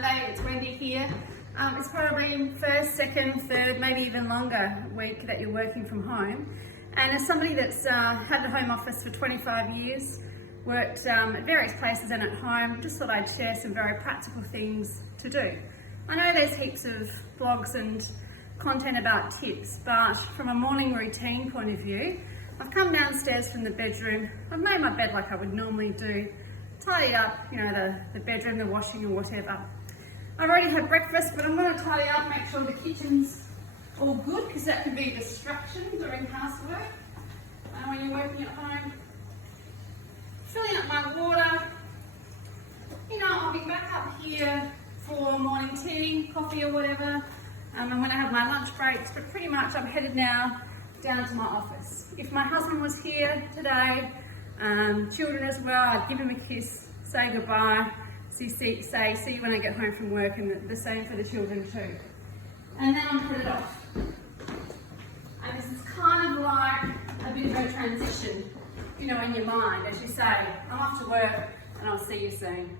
Monday. It's Wendy here. It's probably first, second, third, maybe even longer week that you're working from home. And as somebody that's had the home office for 25 years, worked at various places and at home, just thought I'd share some very practical things to do. I know there's heaps of blogs and content about tips, but from a morning routine point of view, I've come downstairs from the bedroom, I've made my bed like I would normally do, tidy up, you know, the bedroom, the washing and whatever. I've already had breakfast, but I'm going to tidy up, make sure the kitchen's all good, because that can be a distraction during housework when you're working at home. Filling up my water. You know, I'll be back up here for morning tea, coffee or whatever, and when I have my lunch breaks, but pretty much I'm headed now down to my office. If my husband was here today, children as well, I'd give him a kiss, say goodbye, see you when I get home from work, and the same for the children too. And then I'm headed off. And this is kind of like a bit of a transition, you know, in your mind as you say, I'm off to work and I'll see you soon.